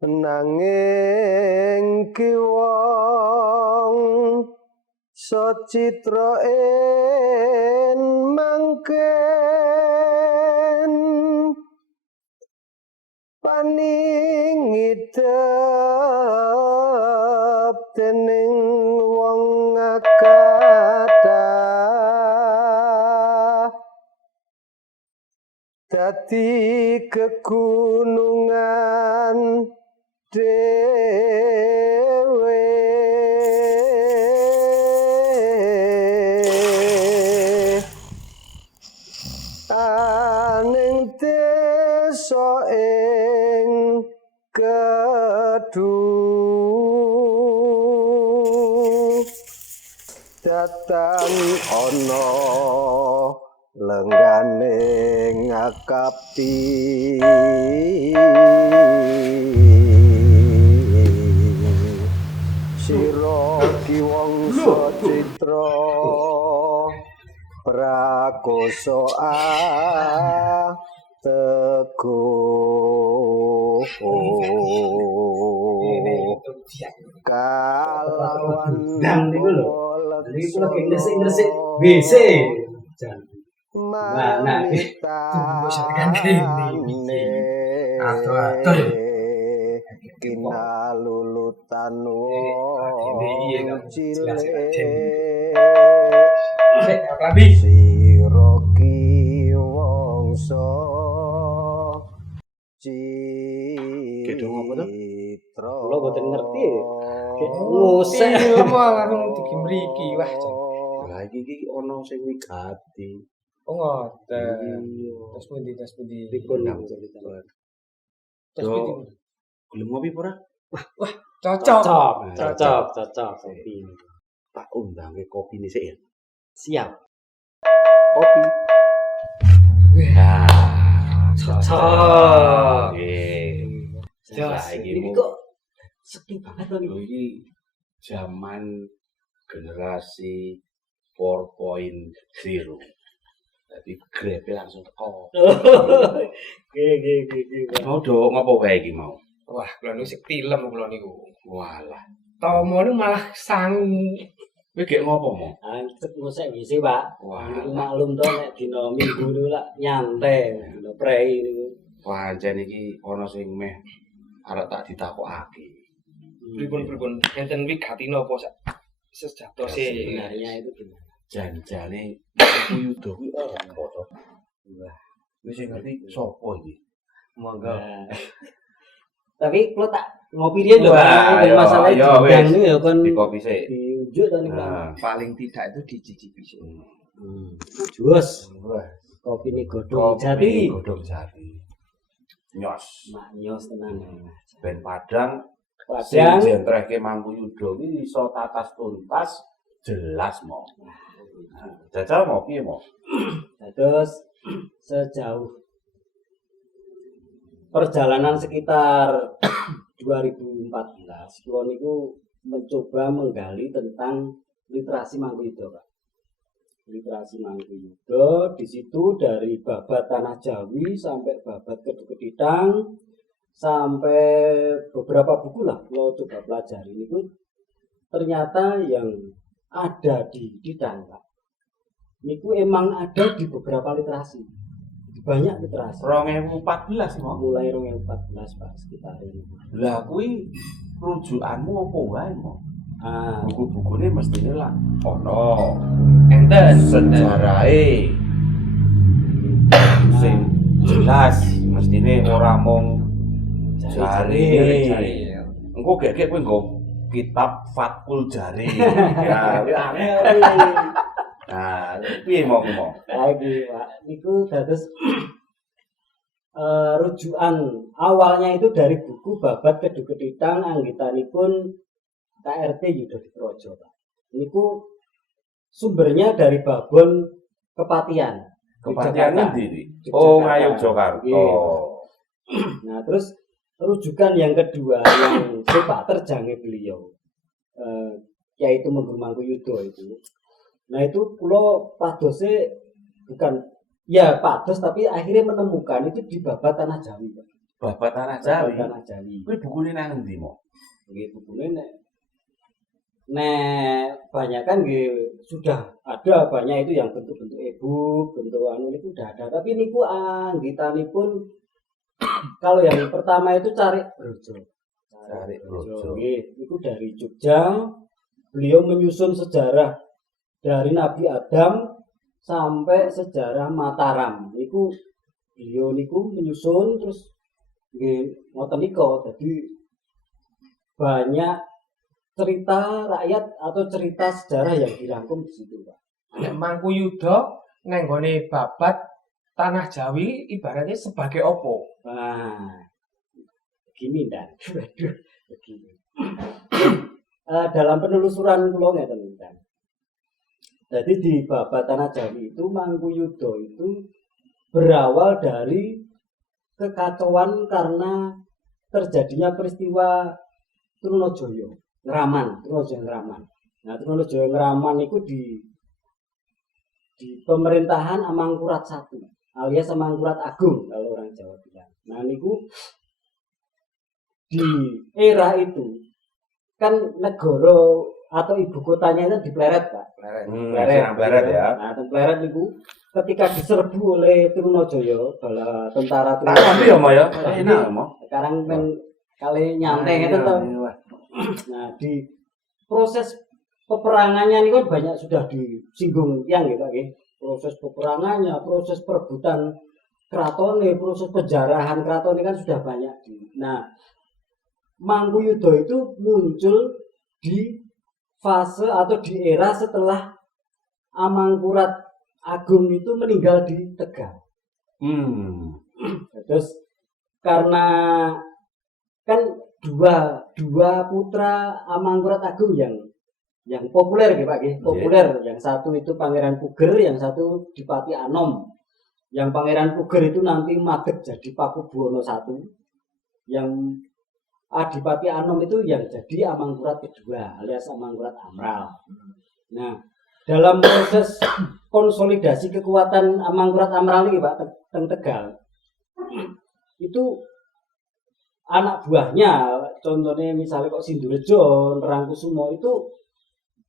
nanging ki wong sacitra en mangken paningidep dening wong kathah dadi kegunungan dewe aning desa ing kedu datan ana lenggane ngakapi sira ki wong sacitra prakoso teguh kalawan Jadi itu lagi ngresik-ngresik WC. Mana bisa diganti ini. Atau kinalulutan wong cilik sira ki wangsa Gedung apa to? Kula boten ngerti. Ngusek langsung dimriki wah. Lah iki ana sing wigati. Oh ngoten. Tes pundi. Dipun ceritakan. Tes pundi. Gelem ngopi ora? Wah, cocok. Kopi. Tak undang ke kopi ini sih ya. Siap. Kopi. Nah, cocok. Ini kok sepi banget kan ini zaman generasi 4.0. Jadi grepe langsung teko. Mau dong apa wae iki mau? Wah, kula niku sik tilem kula niku. Walah. Tomo niku malah sangu. Kowe gek ngopo mo? Anjep ngosek wis Pak. Wah, Niku maklum to nek dina Minggu niku lak nyantai, dina prei niku. pancen iki ana sing meh arep tak ditakokake. Pripun enten wigati napa sejatose Sebenarnya itu gimana? Janjane iku Yuda kuwi ora foto. Wah, wis ngerti sapa iki? monggo. Tapi kalau tak ngopi dia lho, masalah judang ini ya kan di kopi sih. diunjuk tadi Nah, Paling tidak itu dicicipi. Jus, wah, kopi ini godong jati, godhong jati. Nyos. maknyos tenan. Ben Padang sing Padang jentrehke Mangku Yuda iki iso tatas tuntas jelas mo. Jajal mau piye mo? terus sejauh perjalanan sekitar 2014, kula niku mencoba menggali tentang literasi Mangkuyuda, Pak. Literasi Mangkuyuda di situ dari babat Tanah Jawi sampai babat Kedung-Keditang sampai beberapa buku lah kula coba pelajari niku ternyata yang ada di Keditang, Pak. Niku emang ada di beberapa literasi. Banyak literasi. 2014 mo. Mulai 2014 Pak sekitar ini. Lah kuwi rujukanmu apa wae mo? Ah, Buku-bukune mestine lah ono Enten sejarahe sing jelas mestine ora mung jari. Engko gek-gek kowe nggo kitab Fathul Jari. Ya, kuwi angel. Nah, piye mau ngomong? lagi Pak. Niku dados rujukan awalnya itu dari buku babat Kedung-Keditang anggitanipun KRT Yuda Diprojo, Pak. Niku sumbernya dari babon Kepatian. Kepatiannya ndi? Yogyakarta. Oh, Ngayogyakarta. Iya. Nah, terus rujukan yang kedua yang sepak terjange beliau yaitu Mangkuyuda itu. Nah, itu kula padose bukan ya pados tapi akhirnya menemukan itu di babat Tanah Jawi, Pak. Babat Tanah Jawi. Tanah Jawi. Kuwi bukune nang endi, Mo? Nggih bukune nek banyak kan sudah ada banyak itu yang bentuk-bentuk e-book, bentuk anu niku udah ada. Tapi niku anggitanipun kalau yang pertama itu Cari Brojo. Cari Brojo. Nggih, niku dari Jogja. Beliau menyusun sejarah dari Nabi Adam sampai sejarah Mataram. Niku beliau niku menyusun terus nggih ngoten nika. Jadi banyak cerita rakyat atau cerita sejarah yang dirangkum di situ, Pak. Nek Mangkuyuda nenggone babat Tanah Jawi ibaratnya sebagai opo? Nah, begini dan begini. Dalam penelusuran kula ngeten kan. Jadi di babat Tanah Jawi itu Mangkuyuda itu berawal dari kekacauan karena terjadinya peristiwa Trunojoyo Ngraman. Nah, Trunojoyo Ngraman itu di pemerintahan Amangkurat I alias Amangkurat Agung kalau orang Jawa bilang. Nah, niku di era itu kan negara atau ibu kotanya itu di Pleret, Pak. Pleret ya. Nah, Pleret niku ketika diserbu oleh Trunojoyo bala tentara Tapi ya, Mo ya. Enak, Mo. Sekarang men kali nyantai gitu toh. Nah, di proses peperangannya ini kan banyak sudah disinggung yang gitu Pak. Proses peperangannya, proses perebutan kratone, proses penjarahan kratone kan sudah banyak. Nah, Mangkuyuda itu muncul di fase atau di era setelah Amangkurat Agung itu meninggal di Tegal. Terus karena kan dua putra Amangkurat Agung yang populer gitu Pak, populer. Yang satu itu Pangeran Puger, yang satu Dipati Anom. Yang Pangeran Puger itu nanti madeg jadi Pakubuwono I. Yang Adipati Anom itu yang jadi Amangkurat kedua alias Amangkurat Amral. Nah, dalam proses konsolidasi kekuatan Amangkurat Amral ini Pak teng Tegal itu anak buahnya, contohnya misalnya kok Sindurejo, Nerangkusumo itu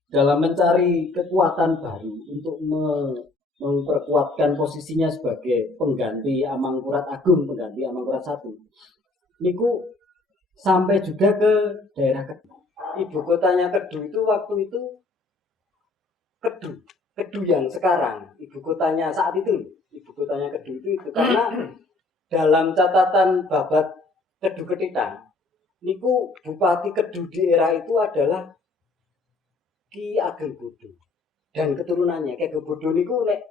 dalam mencari kekuatan baru untuk memperkuatkan posisinya sebagai pengganti Amangkurat Agung, pengganti Amangkurat I. Niku sampai juga ke daerah Kedu. Ibu kotanya Kedu itu waktu itu Kedu yang sekarang, ibu kotanya saat itu, ibu kotanya Kedu itu karena dalam catatan babat Kedu Ketitang, niku Bupati Kedu di era itu adalah Ki Ageng Bodo dan keturunannya. Ki Ageng Bodo niku nek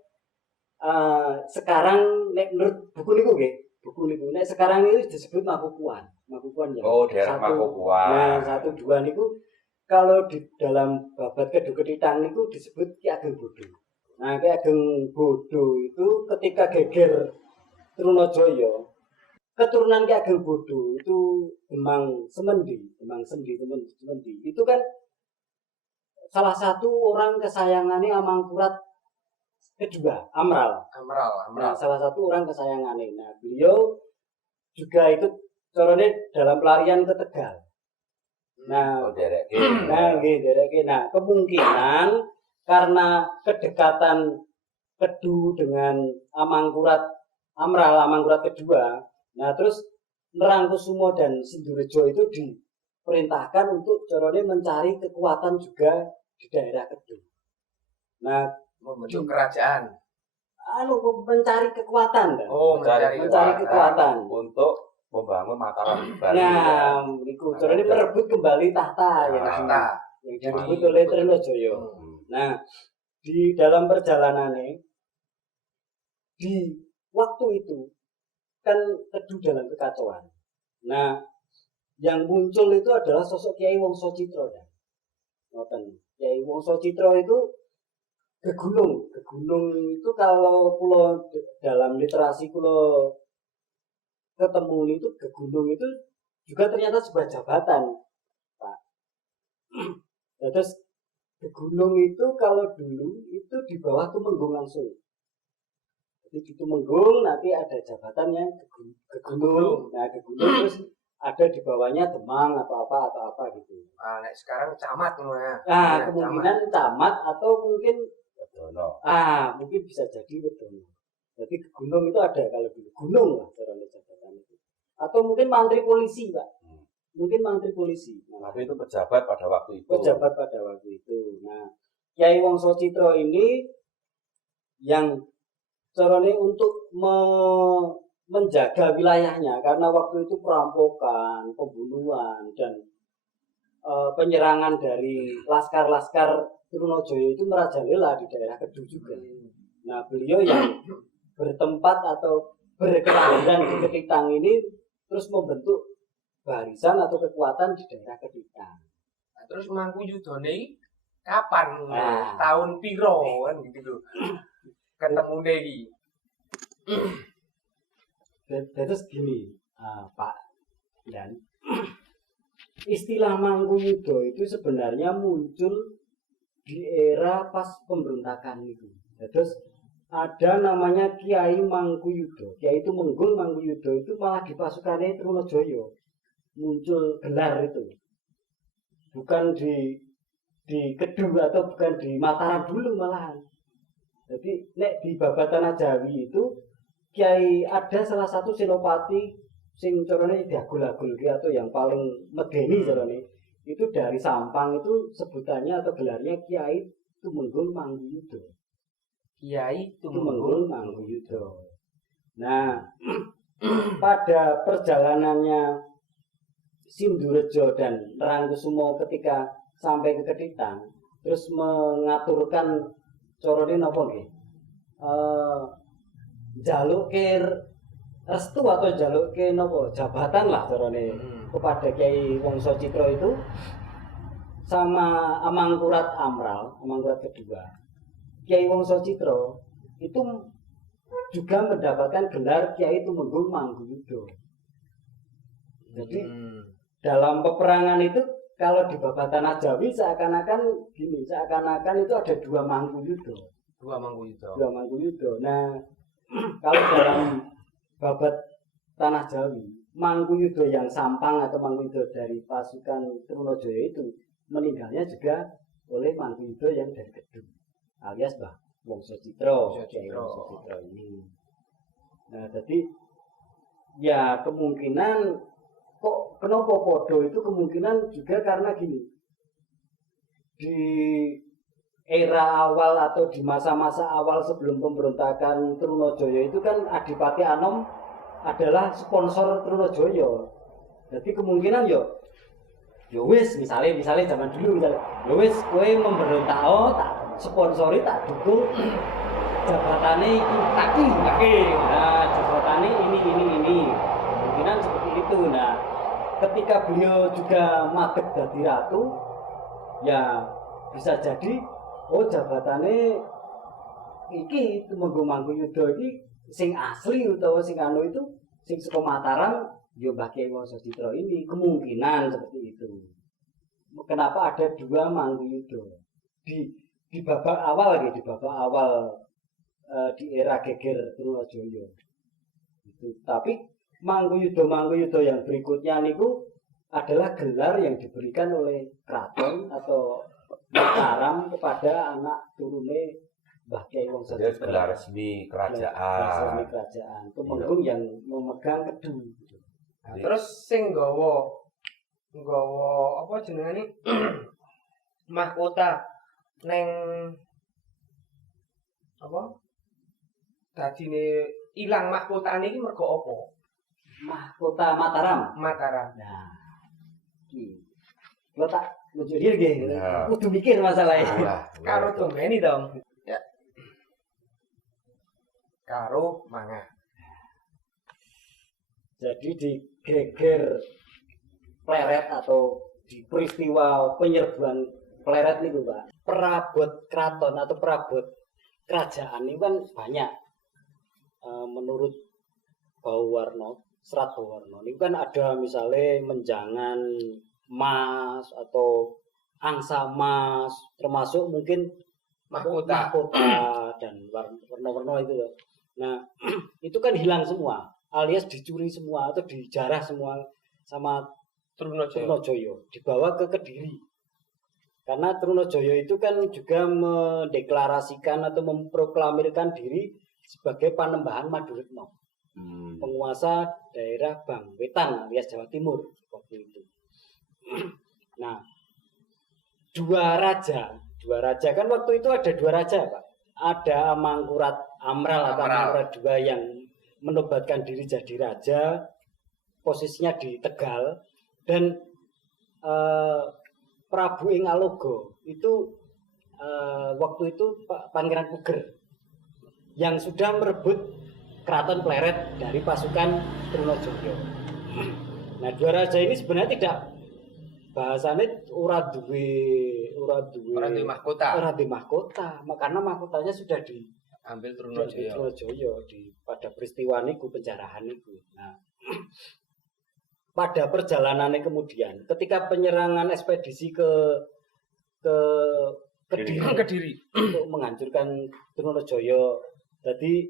sekarang nek menurut buku niku nek sekarang itu disebut Makukuan ya. Oh, daerah Makukuan. Nah, 1 2 niku kalau di dalam babat Kedu Ketitang niku disebut Ki Ageng Bodo. Nah, Ki Ageng Bodo itu ketika geger Trunojoyo, keturunan Ki Ageng Bodo itu Demang Semendi itu kan salah satu orang kesayangannya Amangkurat kedua, Amral. Nah, salah satu orang kesayangannya. Nah, beliau juga ikut corone dalam pelarian ke Tegal. Nah, dereke. Nah, kemungkinan karena kedekatan Kedu dengan Amangkurat Amral, Amangkurat kedua. Nah, terus Nerangkusumo dan Sindurejo itu diperintahkan untuk corone mencari kekuatan juga di daerah Kedu. Nah, membentuk kerajaan. Mencari kekuatan kan? Mencari kekuatan untuk membangun Mataram baru. Nah, niku corone merebut kembali tahta yang disebut oleh Trunojoyo. Nah, di dalam perjalanannya di waktu itu kan Kedu dalam kekacauan. Nah, yang muncul itu adalah sosok Kiai Wongso Citro. Kiai Wongso Citro itu ke gunung itu kalau pulau dalam literasi pulau ketemu itu ke gunung itu juga ternyata sebuah jabatan, Pak. Terus ke gunung itu kalau dulu itu di bawah Tumenggung langsung. Jadi di Tumenggung nanti ada jabatan yang ke gunung. Nah, ke gunung terus ada di bawahnya Demang atau apa gitu. Nek sekarang camat ngono ya. Nah, Ya, kemungkinan camat atau mungkin Bedono. mungkin bisa jadi betul. Jadi ke gunung itu ada kalau dulu gunung lah caranya jabatan itu. Atau mungkin mantri polisi, Pak. Mungkin mantri polisi. Nah, Tapi itu pejabat pada waktu itu. pejabat pada waktu itu. Nah, Kyai Wongso Citro ini yang caranya untuk menjaga wilayahnya karena waktu itu perampokan, pembunuhan dan penyerangan dari laskar-laskar Trunojoyo itu merajalela di daerah Kedu juga. Nah, beliau yang bertempat atau berkelahiran di Ketitang ini terus membentuk barisan atau kekuatan di daerah Ketitang. Nah, terus Mangkuyudane kapan? Nah. Tahun piro kan gitu. Ketemune iki. Terus gini, Pak dan istilah Mangkuyuda itu sebenarnya muncul di era pas pemberontakan itu. Terus ada namanya Kiai Mangkuyuda. Kiai itu Menggul Mangkuyuda itu malah di pasukannya Trunojoyo. Muncul gelar itu. Bukan di Kedu atau bukan di Mataram dulu malahan. Jadi nek di Babatana Jawi itu Kiai ada salah satu senopati sing carane diagul-agulke atau yang paling medeni carane itu dari Sampang itu sebutannya atau gelarnya Kiai Tumenggung Mangkuyuda. Kiai Tumenggung Mangkuyuda. Nah, pada perjalanannya Sindurejo dan Rangkusumo ketika sampai ke Ketitang terus mengaturkan carane napa nggih? Jaluke restu atau jaluke napa jabatan lah carane kepada Kyai Wongso Citro itu sama Amangkurat Amral, Amangkurat kedua. Kyai Wongso Citro itu juga mendapatkan gelar Kyai Tumenggung Mangkuyuda. Jadi dalam peperangan itu kalau di Babatana Jawi seakan-akan gini, seakan-akan itu ada dua Mangkuyuda. Dua Mangkuyuda. Dua Mangkuyuda. Nah, kalau dalam babat tanah Jawi, Mangkuyuda yang Sampang atau Mangkuyuda dari pasukan Trunojoyo itu meninggalnya juga oleh Mangkuyuda yang dari Kedu, alias Mbah Wongso Citro. Wongso Citro. Wongso Citro ini. Nah, jadi ya kemungkinan kok kenapa podo itu kemungkinan juga karena gini. Di era awal atau di masa-masa awal sebelum pemberontakan Trunojoyo itu kan Adipati Anom adalah sponsor Trunojoyo. Jadi kemungkinan yo wis misalnya zaman dulu misalnya yo wis kowe memberontak tak sponsori tak dukung jabatannya iki nah jabatannya ini kemungkinan seperti itu. Nah, ketika beliau juga madeg dadi ratu ya bisa jadi jabatannya iki Tumenggung Mangkuyuda iki sing asli utawa sing anu itu sing saka Mataram ya Mbah Kyai Wongso Citro ini kemungkinan seperti itu. Kenapa ada dua Mangkuyuda di babak awal di era geger Trunojoyo itu. Tapi Mangkuyuda yang berikutnya niku adalah gelar yang diberikan oleh keraton atau Mataram kepada anak turune Mbah Kyai Wongso Jadi Citro. gelar resmi kerajaan. Resmi kerajaan. Tumenggung yang memegang Kedu. Nah, terus sing nggawa apa jenengane mahkota neng apa? Dadine ilang mahkotane iki mergo apa? Mahkota Mataram. Mataram. Nah, iki. Lo tak lucu dia nggih. Ya. Kudu mikir masalahnya. Nah, Karo domeni dong. Ya. Karo manga. Jadi di geger Pleret atau di peristiwa penyerbuan Pleret nih Pak, perabot keraton atau perabot kerajaan ini kan banyak. Menurut Bauwarno, Serat Bauwarno ini kan ada misalnya menjangan emas atau angsa emas, termasuk mungkin Mahkota. dan warna-warna itu loh. Nah, itu kan hilang semua, alias dicuri semua atau dijarah semua sama Trunojoyo, dibawa ke Kediri. Karena Trunojoyo itu kan juga mendeklarasikan atau memproklamirkan diri sebagai Panembahan Maduretno, penguasa daerah Bang Wetan alias Jawa Timur waktu itu. Nah, dua raja kan waktu itu ada dua raja, Pak. Ada Amangkurat Amral atau Amangkurat II yang menobatkan diri jadi raja, posisinya di Tegal, dan Prabu ing Alogo itu waktu itu Pangeran Puger yang sudah merebut Keraton Pleret dari pasukan Trunojoyo. Nah, dua raja ini sebenarnya tidak bahasanya ora duwe mahkota, karena mahkotanya sudah diambil Trunojoyo pada peristiwa niku penjarahan niku. Nah, pada perjalanannya kemudian ketika penyerangan ekspedisi ke Kediri untuk menghancurkan Trunojoyo, jadi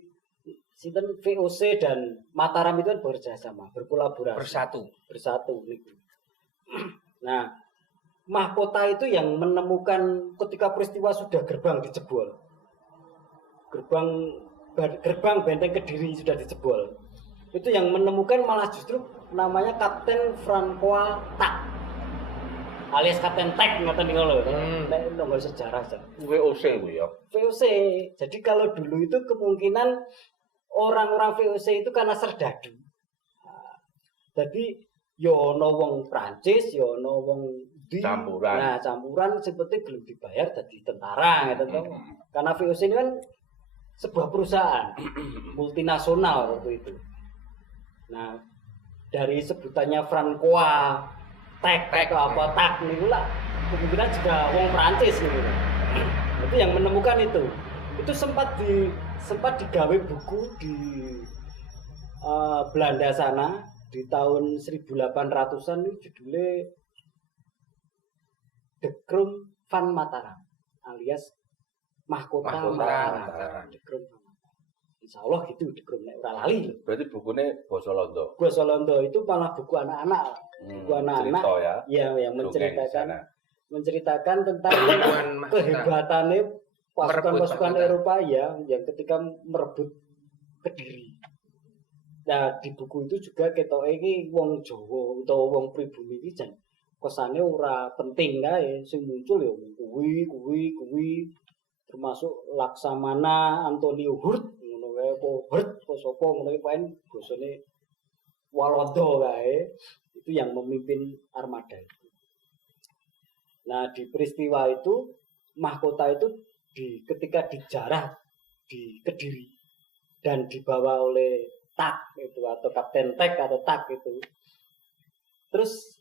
sinten VOC dan Mataram itu kan bekerjasama, berkolaborasi, bersatu gitu. Nah, mahkota itu yang menemukan ketika peristiwa sudah gerbang dijebol, gerbang benteng Kediri sudah dijebol, itu yang menemukan malah justru namanya Kapten Francois Tak alias Kapten Tek, ngoten niku lho. Nek nomor sejarah aja. VOC Bu ya. VOC. Jadi kalau dulu itu kemungkinan orang-orang VOC itu karena serdadu. Jadi yo ono wong Prancis, yo ono wong campuran. Nah, campuran seperti belum dibayar jadi tentara gitu toh. Karena VOC ini kan sebuah perusahaan multinasional waktu itu. Nah, dari sebutannya Francois Tek atau apa Tak niku lah kemungkinan juga wong Prancis niku. Itu yang menemukan itu. Itu sempat digawe buku di Belanda sana di tahun 1800-an itu judulnya The Crown van Mataram alias Mahkota Mataram. The Crown van Mataram. Insyaallah gitu The Crown nek ora lali. Berarti bukunya basa Londo. Basa Londo itu malah buku anak-anak. Buku anak-anak ya yang menceritakan tentang kehebatannya pasukan Eropa ya yang ketika merebut Kediri. Nah, di buku itu juga ketoke iki wong Jawa utawa wong pribumi iki jan kesane ora penting kae, sing muncul ya kuwi termasuk Laksamana Antonio Hurt ngono kae Hurt sapa ngono kae basane Walanda kae itu yang memimpin armada itu. Nah, di peristiwa itu mahkota itu ketika dijarah di Kediri dan dibawa oleh Tak itu atau Kapten Tek atau Tak itu, terus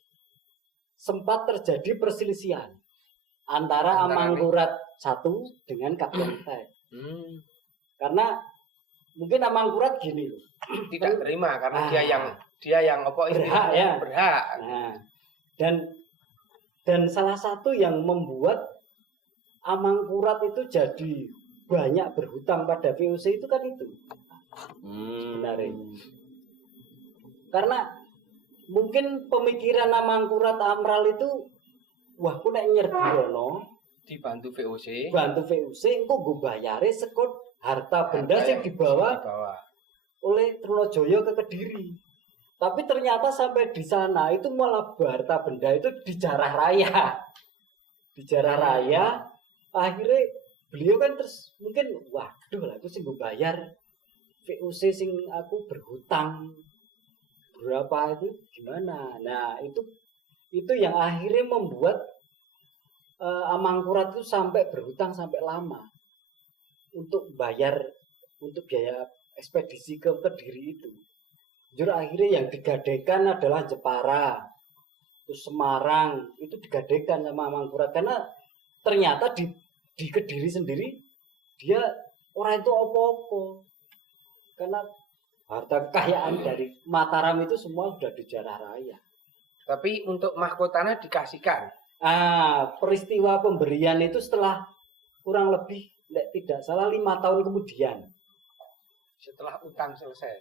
sempat terjadi perselisihan antara Amangkurat I dengan Kapten Tek. Karena mungkin Amangkurat gini loh, tidak terima karena dia yang apa berhak ya. Berhak. Nah, dan salah satu yang membuat Amangkurat itu jadi banyak berhutang pada VOC itu kan itu. Sebenarnya. Karena mungkin pemikiran Amangkurat Amral itu wah ku nek nyerburono dibantu VOC. Bantu VOC engko go bayare sekut harta benda yang dibawa oleh Trunojoyo ke Kediri. Tapi ternyata sampai di sana itu malah harta benda itu dijarah raya. Dijarah raya, akhirnya beliau kan terus mungkin waduh lah aku sing go bayar VOC sing aku berhutang berapa itu gimana. Nah, itu yang akhirnya membuat Amangkurat itu sampai berhutang sampai lama untuk bayar untuk biaya ekspedisi ke Kediri itu. Jujur akhirnya yang digadekan adalah Jepara, terus Semarang itu digadekan sama Amangkurat karena ternyata di Kediri sendiri dia orang itu apa-apa karena harta kekayaan dari Mataram itu semua sudah dijarah raya. Tapi untuk mahkotanya dikasihkan. Peristiwa pemberian itu setelah kurang lebih tidak salah 5 tahun kemudian. Setelah utang selesai.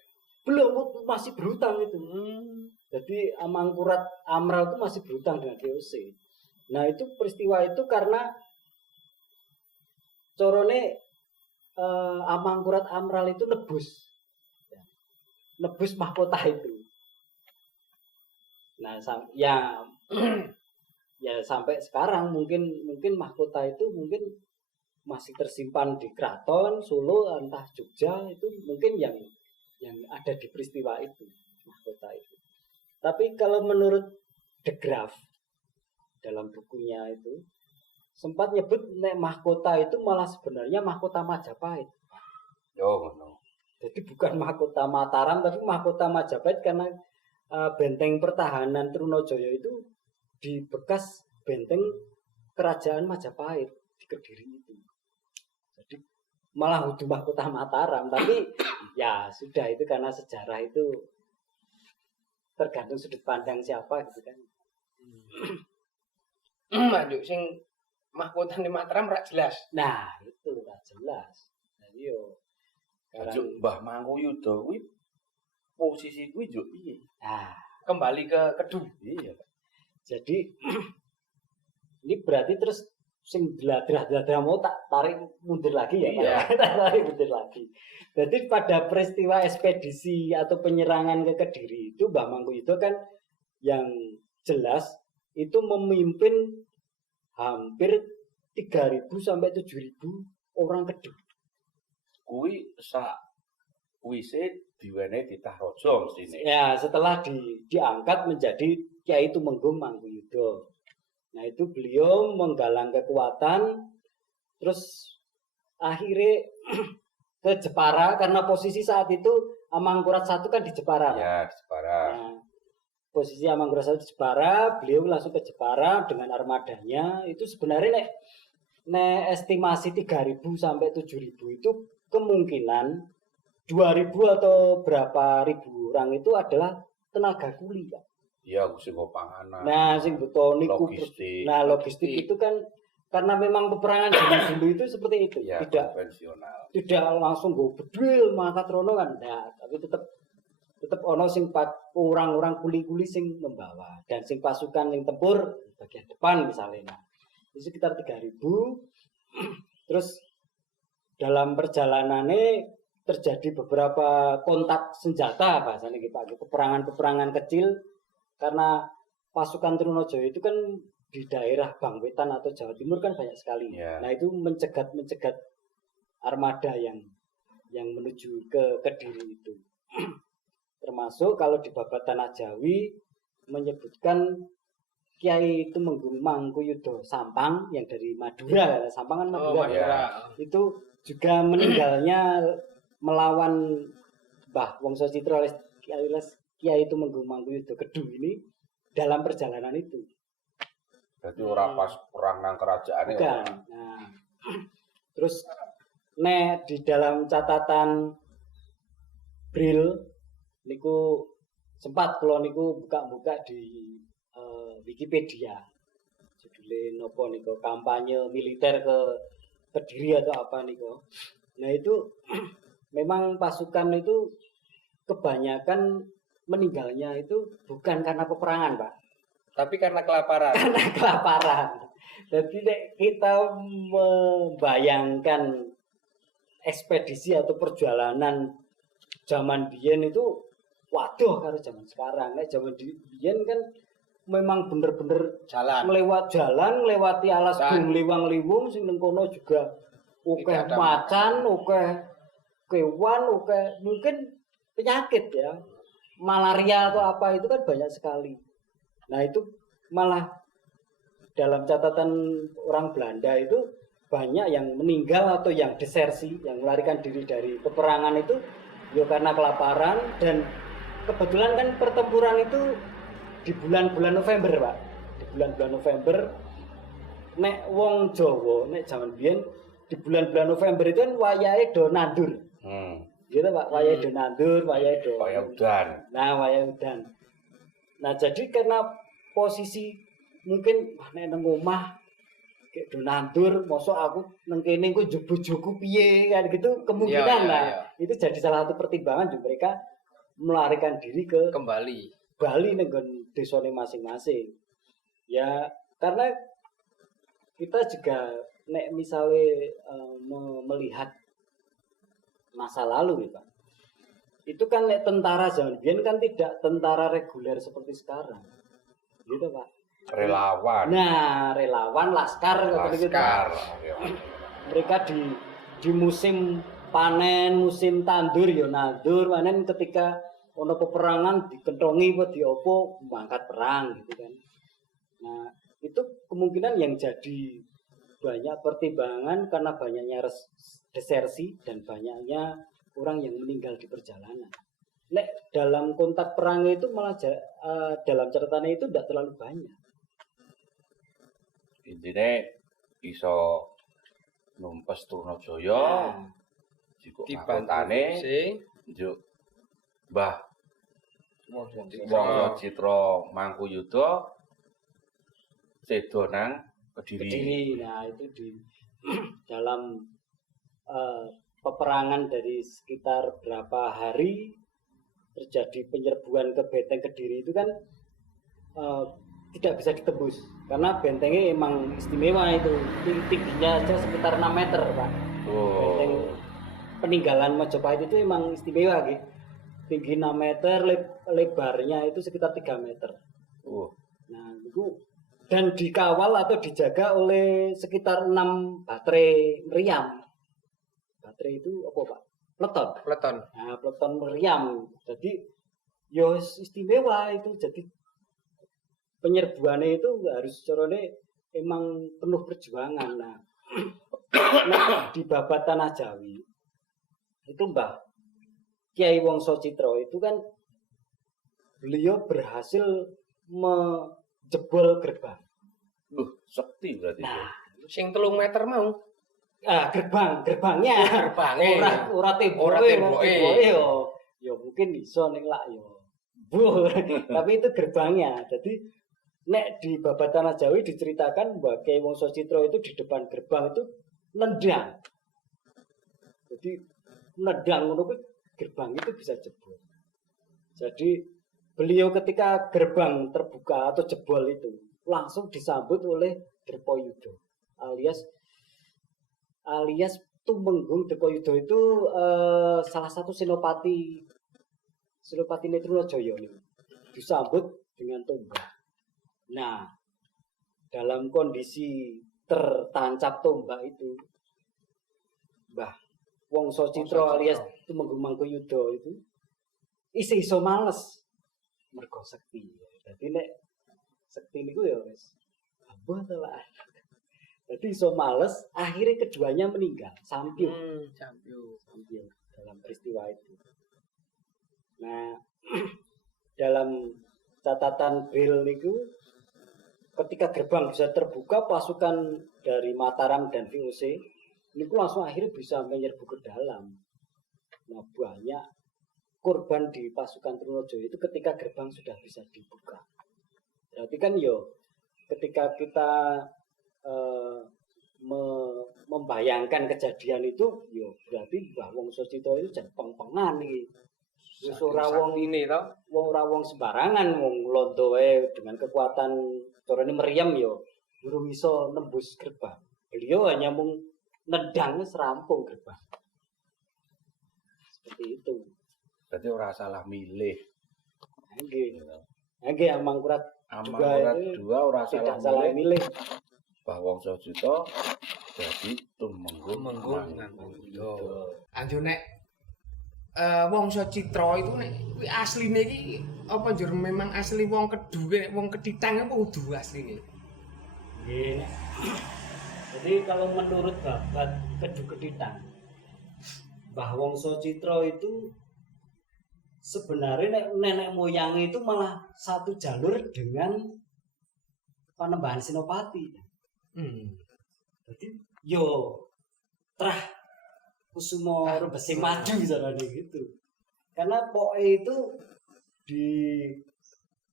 Belum, masih berhutang itu. Jadi Amangkurat Amral itu masih berhutang dengan VOC. Nah itu peristiwa itu karena corone Amangkurat Amral itu nebus mahkota itu. Nah ya ya sampai sekarang mungkin mahkota itu mungkin masih tersimpan di Keraton Solo, entah Jogja, itu mungkin yang ada di peristiwa itu, mahkota itu. Tapi kalau menurut De Graaf dalam bukunya itu sempat nyebut mahkota itu malah sebenarnya mahkota Majapahit. Yo ngono. Jadi bukan mahkota Mataram tapi mahkota Majapahit karena benteng pertahanan Trunojoyo itu di bekas benteng kerajaan Majapahit di Kediri itu. Jadi malah hudu mahkota Mataram, tapi ya sudah itu karena sejarah itu tergantung sudut pandang siapa gitu kan. Manjuk sing mahkota di Mataram ora jelas. Nah, itu ora jelas. Jadi yo Ajuk Mbah Mangkuyuda kuwi posisi kuwi yo piye? nah, Kembali ke Kedu. Iya. jadi ini berarti terus sing deladrah mau tak tarik mundur lagi ya, Iya. Pak. Tak tarik mundur lagi. Jadi pada peristiwa ekspedisi atau penyerangan ke Kediri itu Mbah Mangkuyuda kan yang jelas itu memimpin hampir 3.000 sampai 7.000 orang Kediri. Kuwi sak wise diwenehi titah raja mestine. Ya, setelah diangkat menjadi Kyai Tumenggung Mangkuyuda. Nah, itu beliau menggalang kekuatan terus akhirnya ke Jepara karena posisi saat itu Amangkurat I kan di Jepara. Ya, di Jepara. Nah, posisi Amangkurat I di Jepara, beliau langsung ke Jepara dengan armadanya. Itu sebenarnya nek estimasi 3.000 sampai 7.000 itu kemungkinan 2.000 atau berapa ribu orang itu adalah tenaga kuli, Pak. Iya, sing go panganan. Nah, sing betul niku. Logistik. Nah, logistik itu kan karena memang peperangan zaman dulu itu seperti itu. Ya, Tidak konvensional. langsung go bedwil mangkat rono kan. Nah, tapi tetap ono sing orang-orang kuli-kuli sing membawa dan sing pasukan yang tempur bagian depan misalnya. Nah, itu sekitar 3.000. Terus dalam perjalanannya terjadi beberapa kontak senjata bahasanya gitu, peperangan-peperangan kecil karena pasukan Trunojoyo itu kan di daerah Bangwetan atau Jawa Timur kan banyak sekali. Ya. Nah, itu mencegat armada yang menuju ke Kediri itu. Termasuk kalau di Babat Tanah Jawi menyebutkan Kyai Tumenggung Mangkuyuda Sampang yang dari Madura, Sampang kan Madura. Madura. Itu juga meninggalnya melawan Mbah Wongso Citra alias Kyai Tumenggung Mangkuyuda Kedu ini dalam perjalanan itu. Berarti ora pas perang nang kerajaane. Bukan. Nah, terus di dalam catatan Bril niku sempat kalau niku buka-buka di Wikipedia. Judulnya nopo niku kampanye militer ke Kediri atau apa niku. Nah, itu memang pasukan itu kebanyakan meninggalnya itu bukan karena peperangan, Pak. Tapi karena kelaparan. Karena kelaparan. Jadi kita membayangkan ekspedisi atau perjalanan zaman biyen itu waduh karo zaman sekarang. Nek zaman biyen kan memang bener-bener Jalan. melewati alas gung liwang-liwung sing nang kono juga akeh macan, akeh kewan, akeh mungkin penyakit ya. Malaria atau apa itu kan banyak sekali. Nah, itu malah dalam catatan orang Belanda itu banyak yang meninggal atau yang desersi, yang melarikan diri dari peperangan itu ya karena kelaparan. Dan kebetulan kan pertempuran itu di bulan-bulan November, Pak. Di bulan-bulan November nek wong Jawa, nek zaman biyen di bulan-bulan November itu kan wayahe do nandur. Gitu, Pak, wayahe do nandur, wayahe do udan. Nah, wayahe udan. Nah, jadi karena posisi mungkin nek nang omah kayak do nandur mosok aku nang kene ku jubu-jubu piye kan gitu kemungkinan Iya, lah. iya. Itu jadi salah satu pertimbangan juga mereka melarikan diri ke Kembali. Bali ning desane masing-masing. Ya karena kita juga nek misalnya melihat masa lalu ya Pak. Itu kan nek tentara zaman biyen kan tidak tentara reguler seperti sekarang. Gitu Pak. Relawan. Nah, relawan laskar ngoten niku. Laskar. Ya. Mereka di musim panen, musim tandur ya nandur, panen ketika ono peperangan dikentongi apa diopo mangkat perang gitu kan. Nah, itu kemungkinan yang jadi banyak pertimbangan karena banyaknya desersi dan banyaknya orang yang meninggal di perjalanan. Nek dalam kontak perang itu malah dalam catatannya itu tidak terlalu banyak. Intine iso numpes Trunajaya Nah, jiko Dibantu makotane sing njuk Mbah Wongso Wongso Citra Mangkuyuda sedo nang Kediri. Kediri. Nah, itu di dalam peperangan dari sekitar berapa hari terjadi penyerbuan ke benteng Kediri itu kan tidak bisa ditembus karena bentengnya emang istimewa itu tingginya aja sekitar 6 meter Pak. Benteng Oh. peninggalan Majapahit itu emang istimewa gitu. Tinggi 6 meter, lebarnya itu sekitar 3 meter. Nah, itu dan dikawal atau dijaga oleh sekitar 6 baterai meriam. Baterai itu apa Pak? Peleton. Peleton. Nah, peleton meriam. Jadi yo istimewa itu. Jadi penyerbuannya itu harus carane emang penuh perjuangan. Nah, di babat Tanah Jawi itu Mbah Kiai Wongso Citra itu kan beliau berhasil menjebol gerbang. Sekti berarti. Nah, Sing 3 meter mau. gerbangnya Gerbangnya. ora Ora temboke temboke. yo mungkin iso ning lak yo. Tapi itu gerbangnya. Jadi nek di babat Tanah Jawi diceritakan bahwa Kiai Wongso Citra itu di depan gerbang itu nendang. Jadi nendang ngono kuwi gerbang itu bisa jebol. Jadi beliau ketika gerbang terbuka atau jebol itu langsung disambut oleh Derpoyudo alias Tumenggung. Derpoyudo itu salah satu senopati Trunajaya ini disambut dengan tombak. Nah, dalam kondisi tertancap tombak itu Mbah Wongso Citra alias Tumenggung Mangkuyuda itu iso males mergo sekti. Dadi nek sekti niku ya wis abah ta lah. Jadi iso males, akhirnya keduanya meninggal, sampil dalam peristiwa itu. Nah, dalam catatan Braille niku ketika gerbang bisa terbuka, pasukan dari Mataram dan VOC niku langsung akhirnya bisa menyerbu ke dalam. Nah, banyak korban di pasukan Trunajaya itu ketika gerbang sudah bisa dibuka. Berarti kan yo ketika kita membayangkan kejadian itu, yo berarti Mbah Wongso Citra itu jan peng-pengan iki. Wis ora wong sembarangan, wong londo wae dengan kekuatan carane meriam yo durung iso nembus gerbang. Beliau hanya mung nendang wis rampung gerbang. Seperti itu. Berarti ora salah milih. Nggih. Nggih Amangkurat Amangkurat dua ora tidak salah salah milih. Mbah Wongso Citra jadi Tumenggung Mangkuyuda. Anjo nek Wongso Citra itu nek kuwi asline iki apa njur memang asli wong Kedue, wong Keditang apa kudu asline? Nggih. Jadi kalau menurut babat Keditang, Mbah Wongso Citra itu sebenarnya nenek moyang itu malah satu jalur dengan Panembahan Senopati. Jadi yo trah Kusumo Rebesi maju carane gitu. Karena poe itu di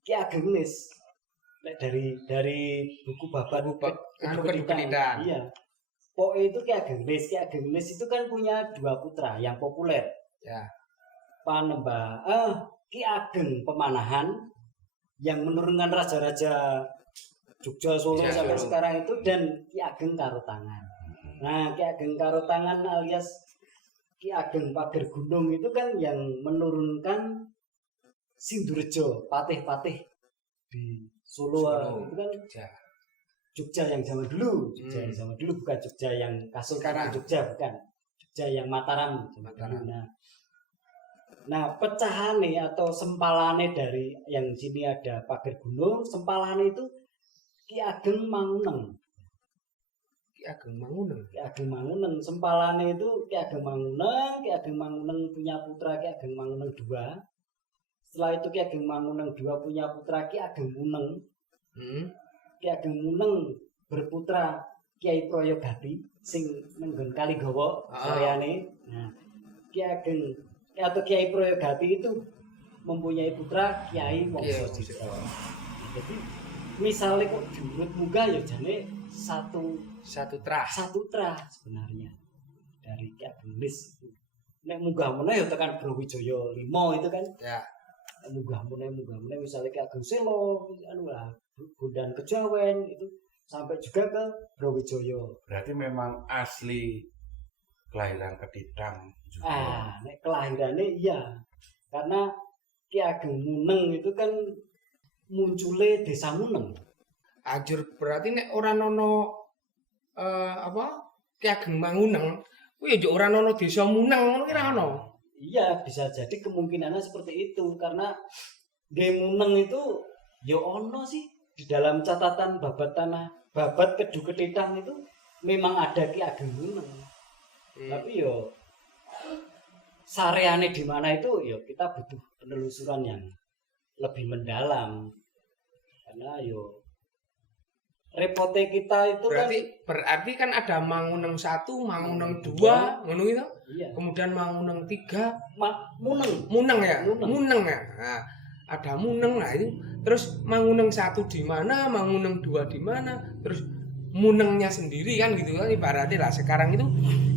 Ki Ageng Nis. Lek dari buku babat anu Kedung-Kedhitan. Iya. Poe itu Ki Ageng Lis itu kan punya 2 putra yang populer. Ya. Ki Ageng Pemanahan yang menurunkan raja-raja Jogja Solo Ya, sampai Solo. sekarang itu, dan Ki Ageng Karotangan. Nah, Ki Ageng Karotangan alias Ki Ageng Pager Gunung itu kan yang menurunkan Sindurjo, patih-patih di Solo. Solo. Itu kan Ya. Jogja yang zaman dulu, Jogja yang zaman dulu, bukan Jogja yang Kasultanan Sekarang. Jogja, bukan. Jogja yang Mataram. Mataram. Nah, pecahane atau sempalane dari yang sini ada Pager Gunung, sempalane itu Ki Ageng Manguneng. Ki Ageng Manguneng. Ki Ageng Manguneng, sempalane itu Ki Ageng Manguneng. Ki Ageng Manguneng punya putra Ki Ageng Manguneng 2. Setelah itu Ki Ageng Manguneng 2 punya putra Ki Ageng Muneng. Ki Ageng Muneng berputra Kiai Proyogati sing nenggon Kaligawa sareane. Nah, Ki Ageng atau Kiai Proyogati itu mempunyai putra Kiai Wongso Citra. Jadi misalnya kok diurut munggah ya jane satu trah sebenarnya dari Ki Ageng Lis itu. Nek munggah meneh ya tekan Brawijaya 5 itu kan. Ya. Munggah meneh misalnya Ki Ageng Selo anu lah Bondan Kejawen itu sampai juga ke Brawijaya. Berarti memang asli kelahiran Keditang juga. Nek kelahirannya iya. Karena Ki Ageng Muneng itu kan munculnya desa Muneng. Ajur berarti nek ora nono Ki Ageng Manguneng, kuwi ya ora nono desa Muneng ngono ki ra ono. Iya, bisa jadi kemungkinannya seperti itu karena Muneng itu ya ono sih di dalam catatan babat Kedung-Kedhitan itu memang ada Ki Ageng Muneng. Tapi yo sareane di mana itu yo kita butuh penelusuran yang lebih mendalam. Karena yo repotnya kita itu berarti kan ada Manguneng 1, Manguneng 2, ngono gitu. Iya. Kemudian Manguneng 3, Muneng ya. Nah, ada Muneng lah itu. Terus Manguneng 1 di mana, Manguneng 2 di mana, terus Munengnya sendiri kan gitu kan ibaratnya lah sekarang itu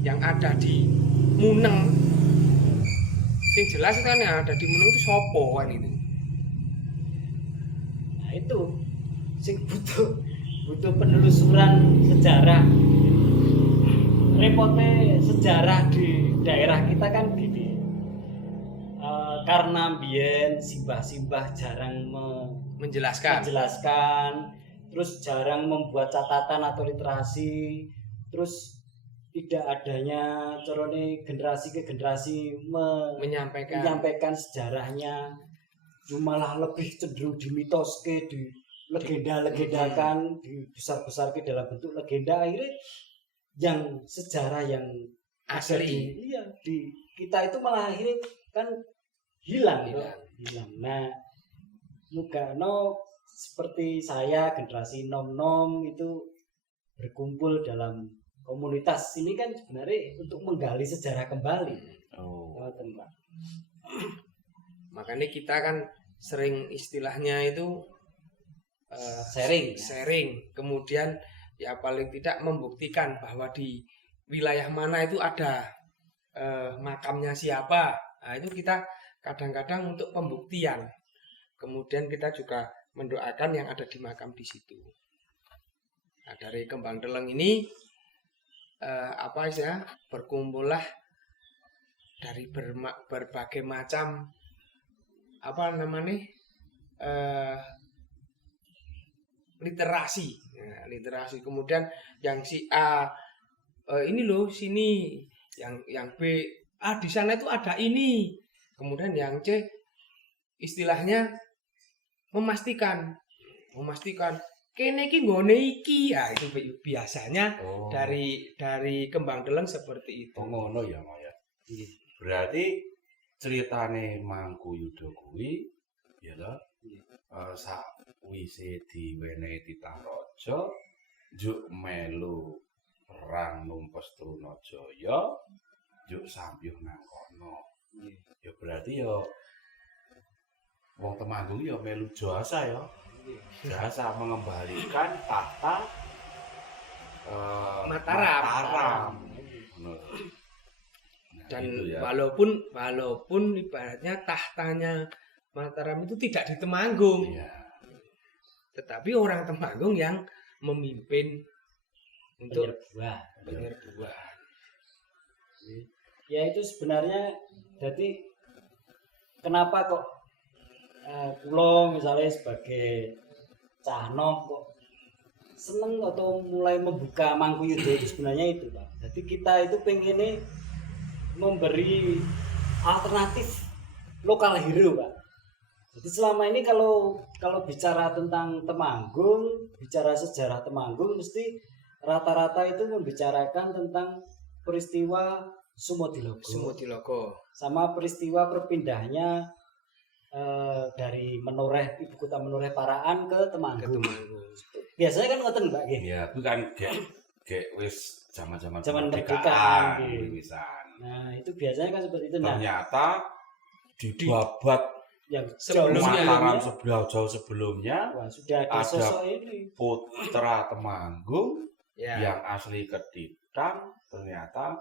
yang ada di Muneng. Sing jelas kan yang ada di Muneng itu sopo kan itu. Nah itu sing butuh penelusuran sejarah. Repotnya sejarah di daerah kita kan gini. Karena biyen simbah-simbah jarang menjelaskan, terus jarang membuat catatan atau literasi, terus tidak adanya corone generasi ke generasi menyampaikan sejarahnya, malah lebih cenderung dimitoske, di legenda-legendakan, dibesar-besarkan dalam bentuk legenda. Akhirnya yang sejarah yang asli di kita itu malah akhirnya kan hilang. Nah, mugano seperti saya generasi nom-nom itu berkumpul dalam komunitas ini kan sebenarnya untuk menggali sejarah kembali. Makanya kita kan sering istilahnya itu sharing. Kemudian ya paling tidak membuktikan bahwa di wilayah mana itu ada makamnya siapa. Nah, itu kita kadang-kadang untuk pembuktian. Kemudian kita juga mendoakan yang ada di makam di situ. Nah, dari Kembang Deleng ini berkumpullah dari berbagai macam literasi. Nah, literasi. Kemudian yang si A ini loh sini, yang B di sana itu ada ini. Kemudian yang C istilahnya memastikan kene iki nggone iki. Ya itu biasanya dari Kembang Deleng seperti itu. Ngono ya, Maya. Berarti ceritane Mangkuyuda kuwi ya lho sakwise diwenehi titah raja njuk melu perang numpes Trunajaya njuk sampyuh nang kono. Ya berarti ya wong Temanggung ya melu jasa ya. jasa mengembalikan tahta Mataram. Mataram. Dan Gitu ya. walaupun ibaratnya tahtanya Mataram itu tidak di Temanggung, Iya. tetapi orang Temanggung yang memimpin untuk Penyerbuan. penyerbuan. Ya itu sebenarnya jadi kenapa kok kula misalnya sebagai cah nom kok seneng atau mulai membuka Mangkuyuda itu sebenarnya itu Pak. Jadi kita itu pengennya memberi alternatif lokal hero Pak. Jadi selama ini kalau bicara tentang Temanggung, bicara sejarah Temanggung mesti rata-rata itu membicarakan tentang peristiwa Sumodilogo Sumodilogo. sama peristiwa perpindahannya dari Menoreh, ibu kota Menoreh Paraan ke Ke Temanggung. Temanggung. Biasanya kan ngoten Mbak nggih. Ya, itu kan gek wis zaman-zaman Zaman kemerdekaan kemerdekaan, gitu. wisan. Nah, itu biasanya kan seperti itu. Nah, Ternyata dibabat yang sebelumnya, Mataram jauh sebelumnya wah, sudah ada ada sosok ini. putra Temanggung Ya. yang asli Keditang ternyata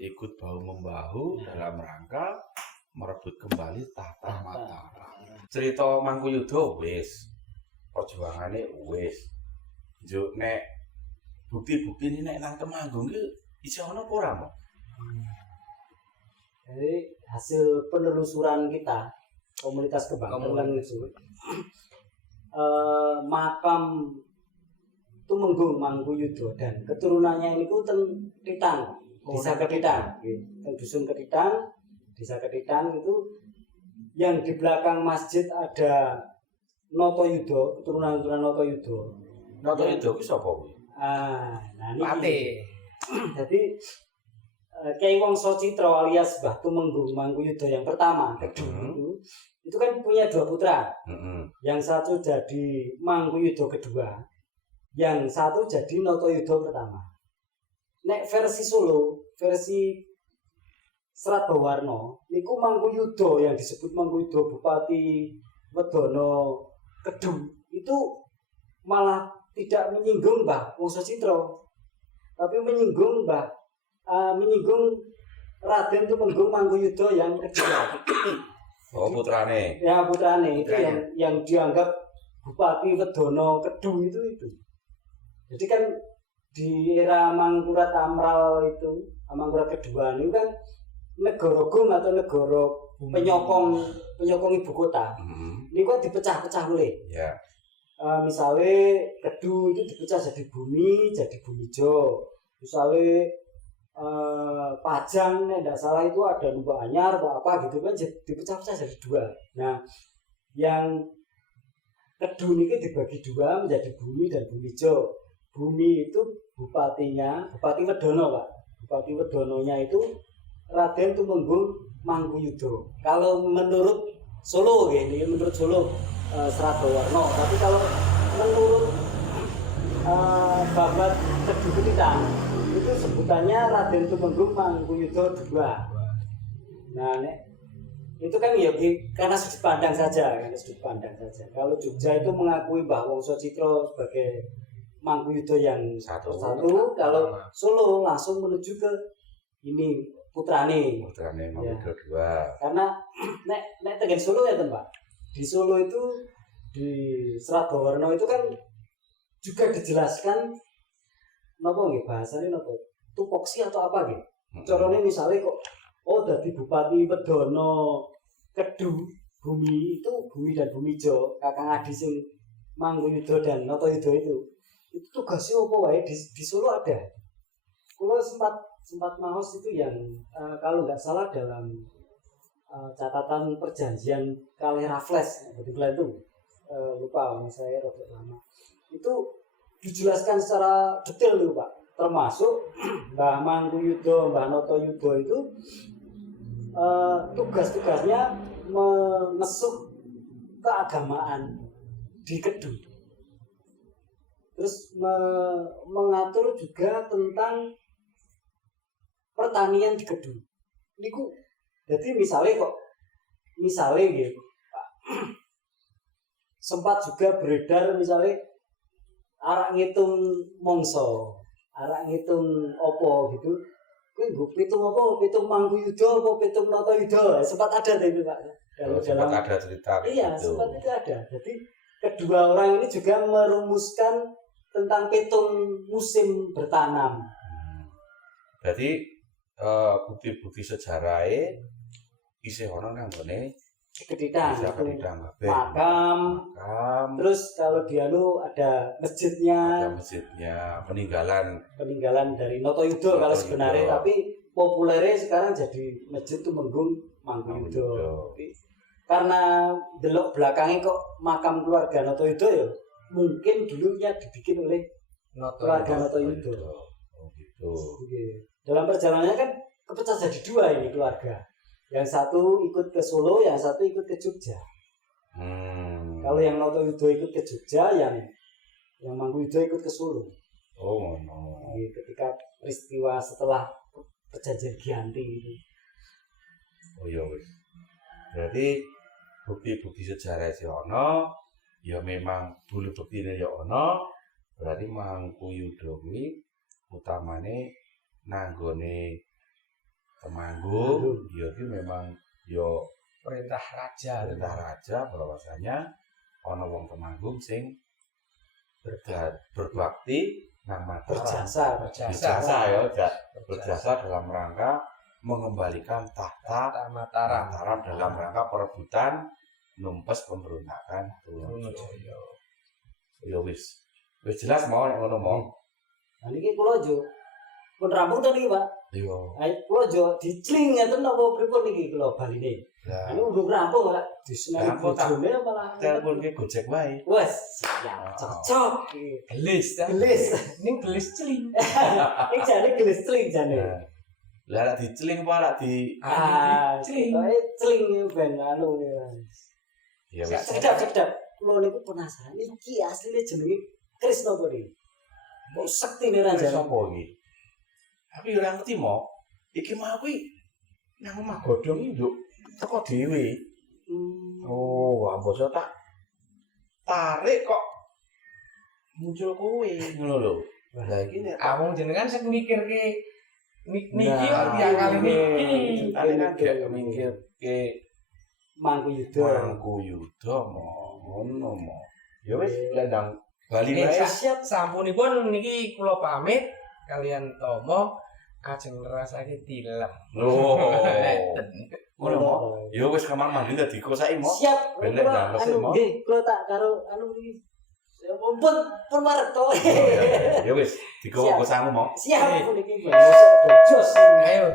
ikut bahu membahu Ya. dalam rangka merebut kembali tahta Tahta. Mataram. Cerita Mangkuyuda wis, perjuangannya wis. Juk nek bukti-bukti ini nek nang Temanggung iki iso ono apa ora, Mo? Jadi hasil penelusuran kita komunitas Kebangkelan itu makam Tumenggung Mangkuyuda dan keturunannya ini ku teng Ketitang, desa Ketitang, teng dusun Ketitang, desa Ketitang itu yang di belakang masjid ada Notoyuda, keturunan Notoyuda. Notoyuda ki sapa kuwi? Nah ini Pate. jadi Kyai Wangsa Citra alias Mbah Tumenggung Mangkuyuda yang pertama, itu kan punya dua putra. Heeh. Yang satu jadi Mangkuyuda kedua, yang satu jadi Notoyuda pertama. Nek versi Solo, versi Serat Bawarno, niku Mangkuyuda yang disebut Mangkuyuda Bupati Wedono Kedu itu malah tidak menyinggung Mbah Wangsa Citra, tapi menyinggung menyinggung Raden Tumenggung Mangkuyuda yang kedua. Oh, putrane. Ya putrane itu Putranya. yang dianggap Bupati Wedono Kedu itu. Jadi kan di era Mangkurat Amral itu, Mangkurat kedua ini kan negara gung atau negara penyokong ibu kota. Heeh. Ini kan dipecah-pecah mulai. Ya. Misalnya Kedu itu dipecah jadi Bumijo. Misalnya Pajang, tidak salah itu ada Lubak Anyar atau apa gitu kan dipecah-pecah jadi dua. Nah, yang Kedu ini dibagi dua menjadi Bumi dan Bumijo. Bumi itu bupatinya, Bupati Wedono Pak. Bupati Wedononya itu Raden Tumenggung Mangkuyuda. Kalau menurut Solo ya, ini menurut Solo Serat Bawarno. Tapi kalau menurut Babat Kedu Ketitang itu sebutannya Raden Tumenggung Mangkuyuda II. Nah, itu kan ya karena sudut pandang saja. Kalau Jogja itu mengakui Mbah Wangsa Citra sebagai Mangkuyuda yang Satu. kalau Solo langsung menuju ke ini putrane. Putrane Mangkuyuda II. Karena nek tegen Solo ya Mbak. Di Solo itu di Serat Bawarno itu kan juga dijelaskan napa nggih bahasane napa tupoksi atau apa nggih. Carane misalnya kok dadi Bupati Wedono Kedu Bumi itu Bumi dan Bumijo, kakang adi sing Mangkuyuda dan Notoyuda itu tugasnya apa wae di Solo ada. Kulo sempat maos itu yang kalau nggak salah dalam catatan perjanjian kalih Raffles kebetulan itu lupa saya rada lama. Itu dijelaskan secara detail tuh Pak, termasuk Mbah Mangkuyuda, Mbah Notoyuda itu tugas-tugasnya mengesuh keagamaan di Kedu. Terus mengatur juga tentang pertanian di Kedu. Niku jadi misalnya gitu, Pak. sempat juga beredar misalnya arak ngitung mongso, arak ngitung opo gitu. Kuwi nggo pitung apa? Pitung Mangkuyuda apa pitung Natayuda? Sempat ada itu Pak. Sempat ada cerita Iya, gitu. sempat itu ada. Jadi kedua orang ini juga merumuskan tentang pitung musim bertanam. Jadi bukti-bukti sejarahnya isih ono nang gone Keditang, bisa itu kedidang kabeh. makam. Terus kalau di anu ada masjidnya, ada masjidnya, peninggalan dari Notoyudo kalau Notoyudo. sebenarnya, tapi populernya sekarang jadi masjid Tumenggung Mangkuyudo. Mangkuyudo. Karena delok belakangnya kok makam keluarga Notoyudo ya, mungkin dulunya dibikin oleh keluarga Notoyudo. Oh gitu. Oke. Dalam perjalanannya kan kepecah jadi dua ini keluarga. Yang satu ikut ke Solo, yang satu ikut ke Jogja. Kalau yang Notoyudo ikut ke Jogja, yang Mangkuyudo ikut ke Solo. Oh no. Jadi ketika peristiwa setelah perjanjian Giyanti itu. Oh iya wis. Berarti bukti-bukti sejarah sih ono, ya memang bulu buktine ya ono. Berarti Mangkuyudo kuwi utamane nanggone Temanggung, ya itu memang yo Perintah raja. perintah raja bahwasanya ana wong Temanggung sing berbakti nang Mataram. Berjasa ya, berjasa dalam rangka mengembalikan tahta Mataram dalam rangka perebutan numpes pemberontakan Trunojoyo. Ya wis jelas mau nek ngono mau. Nah niki kula jo pun rampung to niki, Pak. Iya. Ayo kula jo dicling ngeten napa pripun niki kula baline. Lah, Ini udah rampung ora diseneni Rampung, tak. bojone malah. telepon ke Gojek wae. Wes, siap cocok. Gelis ta. Gelis. Ning gelis celing. Iki jane gelis cling jane. Nah, lah lek diceling apa lek di Cling. Cling ben anu ya. ya wis. Sedap. Kula niku penasaran iki asline jenenge Kris napa niki? Kok sektine Wis raja. sapa iki? Tapi ora ngerti mo. Iki mau kuwi nang omah godhong iki nduk teko dhewe. Oh, amboso tak tarik kok muncul kowe ngono lho. Lah iki nek Awong jenengan sing mikirke niki Nah, ya kali niki. Tadi kan gak mikir ke Mangkuyudo. Mangkuyudo ngono mo. Ya wis landang Bali wae. Siap sampunipun niki kula pamit kalian Tomo ajeng ngrasake tilem. Loh. Ngono mo. Ya wis kamar mandi dadi kosake mo. Siap. Bener, Kula dah, lesik, anu Mo. nggih, kula tak karo anu iki. Ya pun marek to. Ya wis digowo kosamu mo. Siap niki. Jos. Ayo